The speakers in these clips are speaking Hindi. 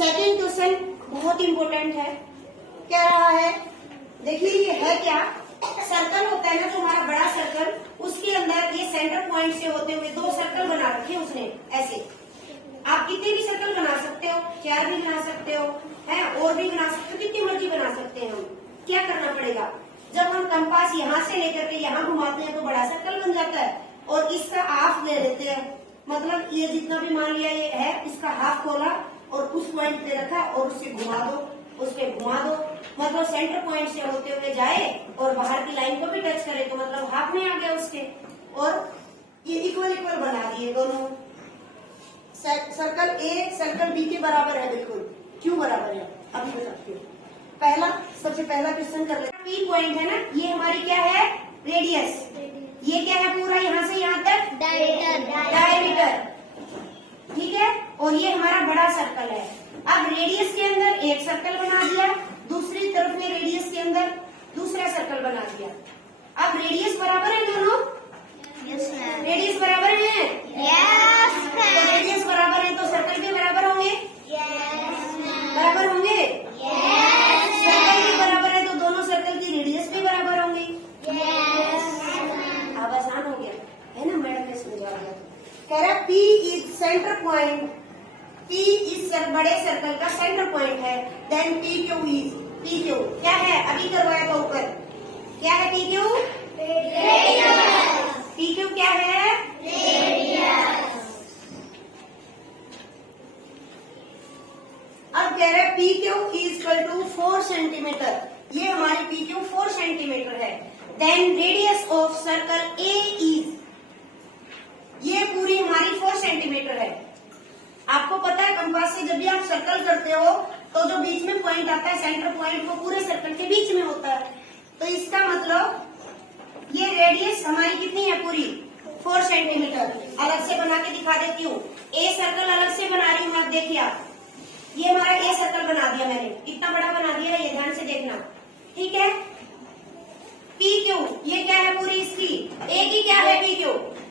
सेकंड क्वेश्चन बहुत इंपॉर्टेंट है। क्या रहा है, देखिए ये है क्या, सर्कल होता है ना जो हमारा बड़ा सर्कल, उसके अंदर ये सेंटर पॉइंट से होते हुए दो सर्कल बना रखे उसने ऐसे। आप कितने भी सर्कल बना सकते हो, 4 भी बना सकते हो, है और भी बना सकते हो, कितनी मर्जी बना सकते हैं हम। क्या करना पड़ेगा, जब हम कंपास यहाँ से लेकर के यहाँ घुमाते हैं तो बड़ा सर्कल बन जाता है, और इसका हाफ ले लेते हैं, मतलब ये जितना भी मान लिया ये है, इसका हाफ खोला और उस पॉइंट पे रखा और उससे घुमा दो, उस पे घुमा दो, मतलब सेंटर पॉइंट से होते हुए जाए और बाहर की लाइन को भी टच करे तो मतलब हाफ में आ गया उसके, और ये इक्वल इक्वल बना दिए दोनों। सर्कल ए सर्कल बी के बराबर है, बिल्कुल क्यों बराबर है अभी बताती हूँ। सबसे पहला क्वेश्चन कर लेते हैं। पी पॉइंट है ना, ये हमारी क्या है, रेडियस। ये क्या है, पूरा यहाँ से यहाँ तक डायमीटर, ठीक है। और ये हमारा बड़ा सर्कल है। अब रेडियस के अंदर एक सर्कल बना दिया, दूसरी तरफ में रेडियस के अंदर दूसरा सर्कल बना दिया। अब रेडियस बराबर है दोनों, रेडियस बराबर है, तो रेडियस बराबर है तो सर्कल भी बराबर होंगे, बराबर होंगे। सर्कल भी बराबर है तो दोनों सर्कल की रेडियस भी बराबर होंगी। अब आसान हो गया है ना, मैडम ने समझा दिया। कह रहा P is centre point, P इस बड़े सर्कल का सेंटर पॉइंट है। देन PQ इज, PQ क्या है, अभी करवाया था ऊपर, क्या है PQ, PQ क्या है, अब कह रहे हैं PQ is equal to 4 centimetre, ये हमारी PQ 4 सेंटीमीटर है। Then radius of circle A is, ये पूरी हमारी 4 सेंटीमीटर है। आपको पता है कंपास से जब भी आप सर्कल करते हो तो जो बीच में पॉइंट आता है सेंटर पॉइंट, वो पूरे सर्कल के बीच में होता है। तो इसका मतलब ये रेडियस हमारी कितनी है, पूरी 4 सेंटीमीटर। अलग से बना के दिखा देती हूँ, ए सर्कल अलग से बना रही हूँ। आप देखिए, आप ये हमारा ए सर्कल बना दिया मैंने, कितना बड़ा बना दिया है ये ध्यान से देखना, ठीक है। PQ ये क्या है, पूरी इसकी ए की क्या है, PQ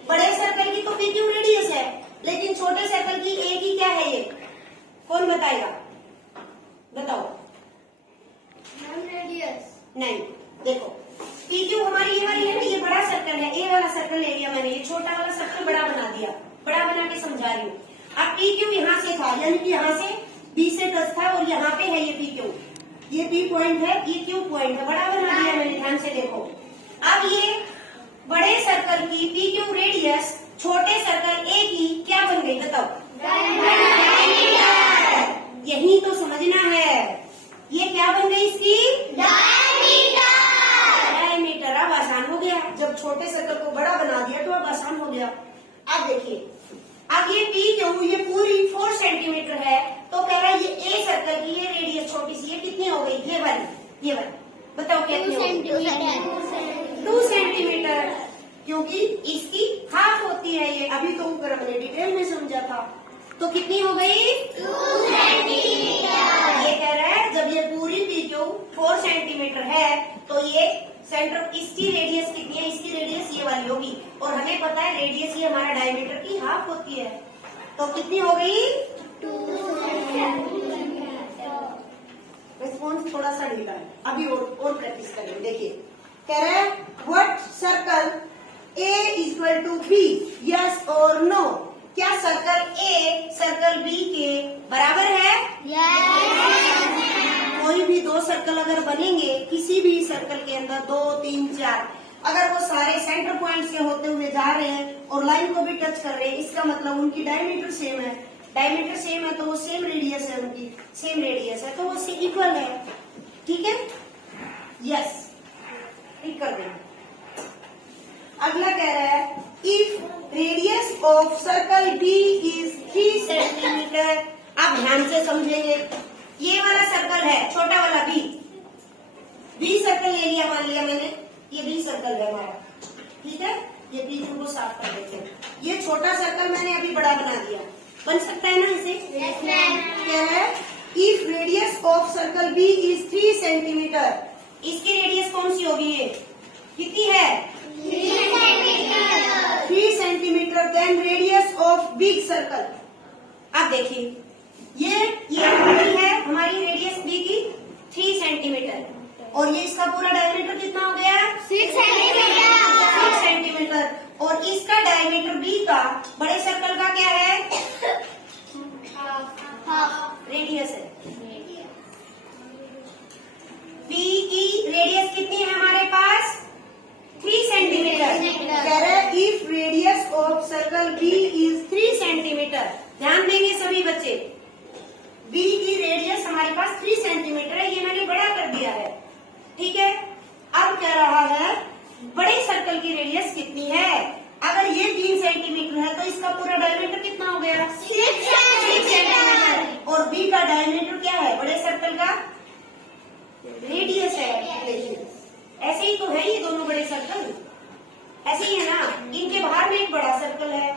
बड़े सर्कल की तो PQ रेडियस है, लेकिन छोटे सर्कल की ए की क्या है, ये कौन बताएगा, बताओ। रेडियस नहीं, देखो PQ हमारी ये वाली है ना, ये बड़ा सर्कल है, ए वाला सर्कल ले लिया मैंने, ये छोटा वाला सर्कल बड़ा बना दिया, बड़ा बना के समझा रही हूँ। अब PQ यहाँ से था, यानी कि यहाँ से B से टच था और यहाँ पे है ये PQ, ये P पॉइंट है, ये Q पॉइंट है, बड़ा बना दिया मैंने, ध्यान से देखो। अब ये बड़े सर्कल की PQ रेडियस छोटे सर्कल A की क्या बन गई, बताओ। यही तो समझना है, ये क्या बन गई इसकी, डायमीटर। अब आसान हो गया, जब छोटे सर्कल को बड़ा बना दिया तो अब आसान हो गया। अब देखिए, अब ये PQ ये पूरी 4 सेंटीमीटर है, तो कह रहा है ये ए सर्कल की ये रेडियस छोटी सी, ये कितनी हो गई, ये वाली बताओ कितनी हो गई, 2 सेंटीमीटर, क्योंकि इसकी हाफ होती है ये, अभी तो ऊपर हमने डिटेल में समझा था। तो कितनी हो गई, 2 सेंटीमीटर। ये कह रहा है जब ये पूरी PQ 4 सेंटीमीटर है तो ये सेंटर, इसकी रेडियस कितनी है, इसकी रेडियस ये वाली होगी, और हमें पता है रेडियस ये हमारा डायमीटर की हाफ होती है, तो कितनी हो गई, 2 सेंटीमीटर। रिस्पॉन्स थोड़ा सा ढीला है, अभी और प्रैक्टिस करेंगे। देखिए, कह रहे हैं what circle A equal to B, yes और नो, क्या सर्कल A सर्कल B के बराबर है, कोई भी दो सर्कल अगर बनेंगे किसी भी सर्कल के अंदर, 2, 3, 4, अगर वो सारे सेंटर पॉइंट से होते हुए जा रहे हैं और लाइन को भी टच कर रहे हैं, इसका मतलब उनकी डायमीटर सेम है। डायमीटर सेम है तो वो सेम रेडियस है, उनकी सेम रेडियस है तो वो से इक्वल है, ठीक है, यस, ठीक कर देंगे। अगला कह रहा है if radius of circle B is 3 centimetre. आप ध्यान से समझेंगे, ये वाला सर्कल है छोटा वाला B सर्कल ले लिया, मान लिया मैंने, ये B सर्कल है हमारा, ठीक है। ये PQ को साफ कर देते हैं, ये छोटा सर्कल मैंने अभी बड़ा बना दिया, बन सकता है ना इसे, क्या है, if radius of circle B is 3 centimetre, इसकी रेडियस कौन सी होगी, ये कितनी है, 3 centimetre. Then radius of big circle, अब देखिए ये बी की रेडियस हमारे पास 3 सेंटीमीटर है, ये मैंने बड़ा कर दिया है, ठीक है। अब कह रहा है बड़े सर्कल की रेडियस कितनी है। अगर ये 3 सेंटीमीटर है तो इसका पूरा डायमीटर कितना हो गया? 6 सेंटीमीटर। और बी का डायमीटर क्या है बड़े सर्कल का? रेडियस है। ऐसे ही तो है ये दोनों बड़े सर्कल, ऐसे ही है ना। इनके बाहर में एक बड़ा सर्कल है,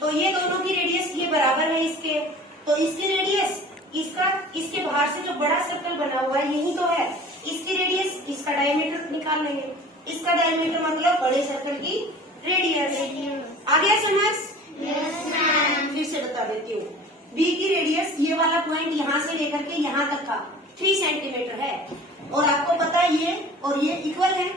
तो ये दोनों की रेडियस ये बराबर है इसके, तो इसकी रेडियस इसका इसके बाहर से जो बड़ा सर्कल बना हुआ है यही तो है, इसकी रेडियस इसका डायमीटर निकाल लेंगे। इसका डायमीटर मतलब बड़े सर्कल की रेडियस। आ गया समझ? फिर से बता देती हूँ। बी की रेडियस ये वाला पॉइंट यहाँ से लेकर के यहाँ तक का 3 सेंटीमीटर है, और आपको पता है ये और ये इक्वल है,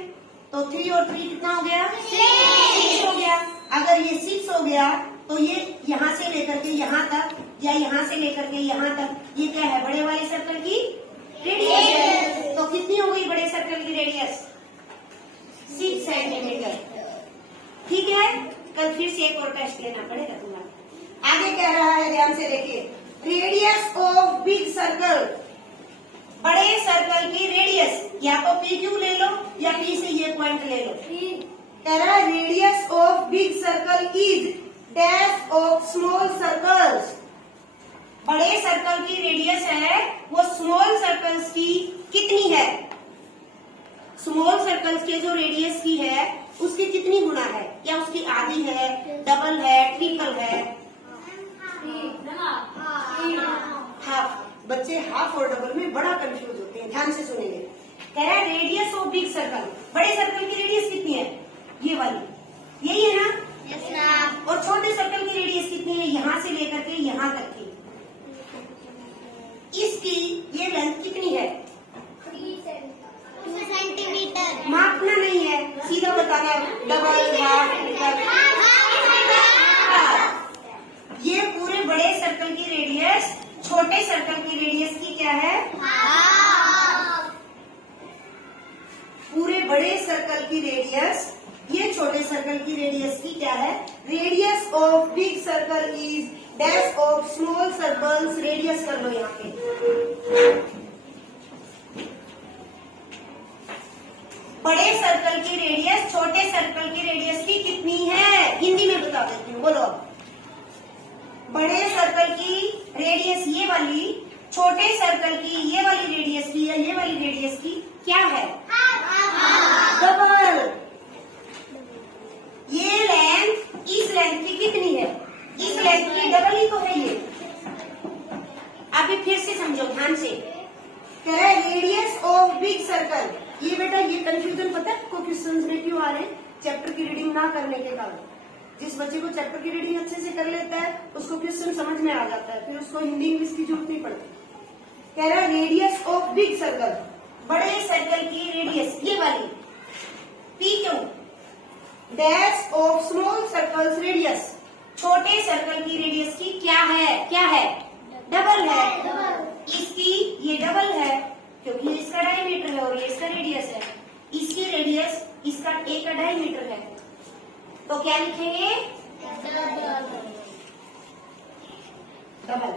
तो 3 और 3 कितना हो गया? 6 हो गया। अगर ये 6 हो गया तो ये यहाँ से लेकर के यहाँ तक या यहाँ से लेकर के यहाँ तक, ये क्या है? बड़े वाले सर्कल की रेडियस है। तो कितनी हो गई बड़े सर्कल की रेडियस? 6 सेंटीमीटर। ठीक है, कल फिर से एक और टेस्ट लेना पड़ेगा तुम्हारा। आगे कह रहा है, ध्यान से देखिए, रेडियस ऑफ बिग सर्कल, बड़े सर्कल की रेडियस, या तो पी क्यू ले लो या पी से ये पॉइंट ले लो। कह रहा है radius of big circle is dash of small circles. बड़े सर्कल की रेडियस है वो स्मॉल सर्कल्स की कितनी है? स्मॉल सर्कल्स के जो रेडियस की है उसकी कितनी गुना है? या उसकी आधी है, डबल है, ट्रिपल है? हाफ। बच्चे हाफ और डबल में बड़ा कंफ्यूज होते हैं, ध्यान से सुनेंगे। कह रहा है रेडियस ऑफ बिग सर्कल, बड़े सर्कल की रेडियस कितनी है? ये वाली, यही है ना? yes, और छोटे सर्कल की रेडियस कितनी है? यहाँ से लेकर के यहाँ तक की। इसकी ये लेंथ कितनी है? 2 सेंटीमीटर। मापना नहीं है, सीधा बताना, डबल, हाफ, ये पूरे बड़े सर्कल की रेडियस छोटे सर्कल की रेडियस की क्या है? पूरे बड़े सर्कल की रेडियस ये छोटे सर्कल की रेडियस की क्या है? Radius of big circle is dash of small circles. Radius कर लो यहाँ पे। बड़े सर्कल की रेडियस छोटे सर्कल की रेडियस की कितनी है? हिंदी में बता देती हूँ, बोलो। बड़े सर्कल की रेडियस ये वाली, छोटे सर्कल की ये वाली रेडियस की या ये वाली रेडियस की क्या है? डबल। ये लेंथ इस लेंथ की कितनी है? इस लेंथ की डबल ही तो है ये। अभी फिर से समझो ध्यान से। कह रहा है रेडियस ऑफ बिग सर्कल। ये बेटा ये कंफ्यूजन पता है आपको क्वेश्चंस में क्यों आ रहे हैं? चैप्टर की रीडिंग ना करने के कारण। जिस बच्चे को चैप्टर की रीडिंग अच्छे से कर लेता है उसको क्वेश्चन समझ में आ जाता है, फिर उसको हिंदी इंग्लिश की जरूरत नहीं पड़ती। कह रहा है रेडियस ऑफ बिग सर्कल, बड़े सर्कल की रेडियस ये वाली, P Q, dash of small circles radius, छोटे सर्कल की रेडियस की क्या है? क्या है? डबल है। इसकी ये डबल है क्योंकि ये इसका डायमीटर है और ये इसका रेडियस है। इसकी रेडियस इसका ए का डायमीटर है, तो क्या लिखेंगे? डबल।